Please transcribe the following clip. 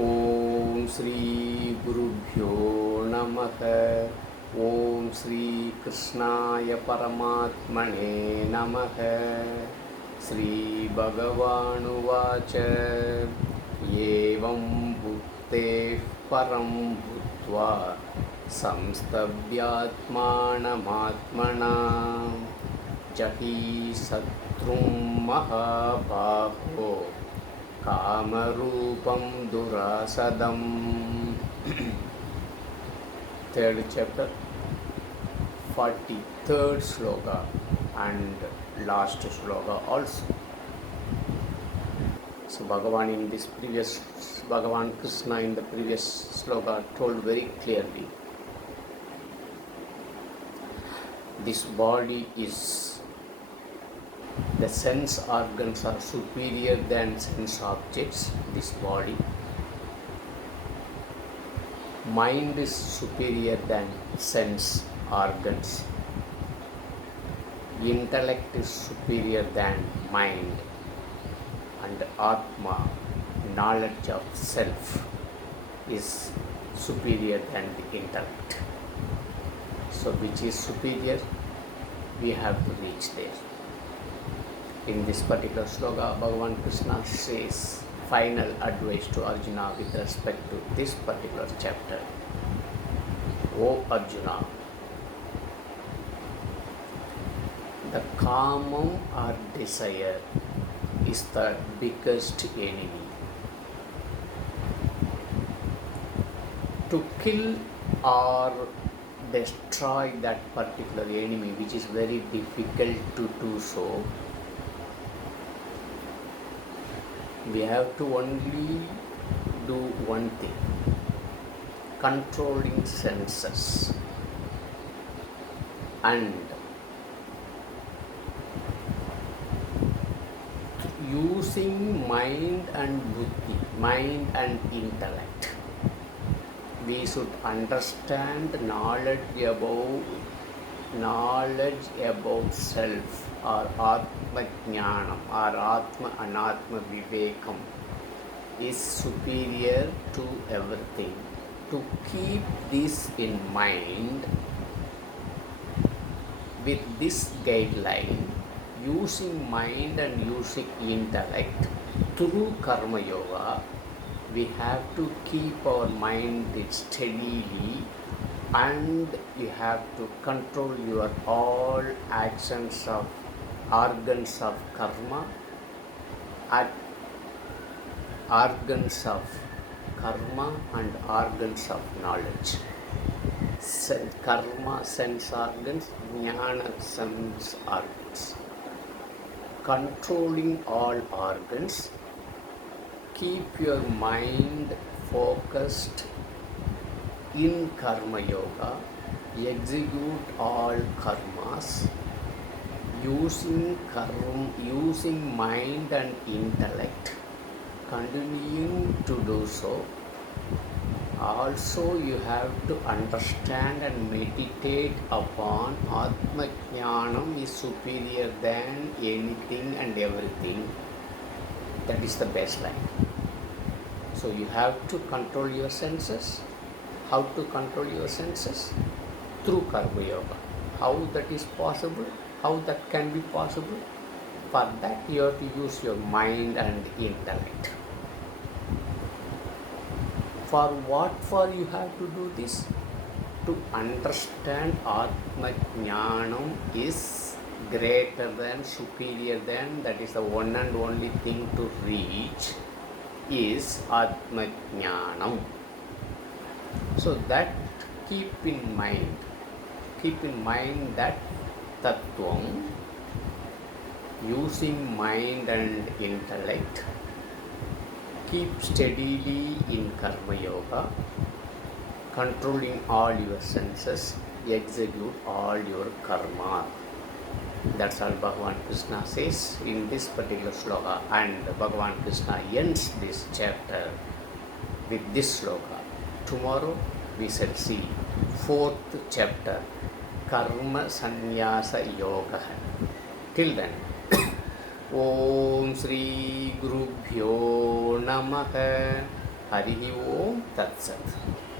ओम श्री गुरुभ्यो नमः। ओम श्री कृष्णाय परमात्मने नमः। श्री भगवानुवाच एवं बुद्धेः परं भूत्वा संस्तभ्यात्मानमात्मना जहि शत्रुं महाबाहो कामरूपं दुरासदम्। Third chapter, 43rd sloka and last sloka also. So Bhagavan Krishna in the previous sloka told very clearly, this body is, the sense organs are superior than sense objects, this body. Mind is superior than sense organs. Intellect is superior than mind. And Atma, knowledge of self, is superior than the intellect. So which is superior? We have to reach there. In this particular sloka, Bhagavan Krishna says final advice to Arjuna with respect to this particular chapter. O Arjuna, the kamam or desire is the biggest enemy. To kill or destroy that particular enemy, which is very difficult to do so, we have to only do one thing: controlling senses and using mind and buddhi, mind and intellect. We should understand knowledge about self, or Atma Jnanam, or Atma Anatma Vivekam is superior to everything. To keep this in mind, with this guideline, using mind and using intellect through Karma Yoga, we have to keep our mind steadily, and you have to control your all actions of organs of karma, organs of karma and organs of knowledge. Karma sense organs, jnana sense organs. Controlling all organs, keep your mind focused in Karma Yoga, execute all karmas, using mind and intellect, continuing to do so. Also, you have to understand and meditate upon Atma Jnanam is superior than anything and everything. That is the baseline. So you have to control your senses. How to control your senses? Through Karma Yoga. How that is possible? How that can be possible? For that you have to use your mind and intellect. For what for you have to do this? To understand Atma Jnanam is greater than, superior than, that is the one and only thing to reach is Atma Jnanam. So that keep in mind that Tattvam, using mind and intellect, keep steadily in Karma Yoga, controlling all your senses, execute all your karma. That's all Bhagavan Krishna says in this particular sloka, and Bhagavan Krishna ends this chapter with this sloka. Tomorrow we shall see 4th chapter, Karma Sannyasa Yoga. Till then, Om Shri Gurubhyo Namaha. Harihi Om Tat Sat.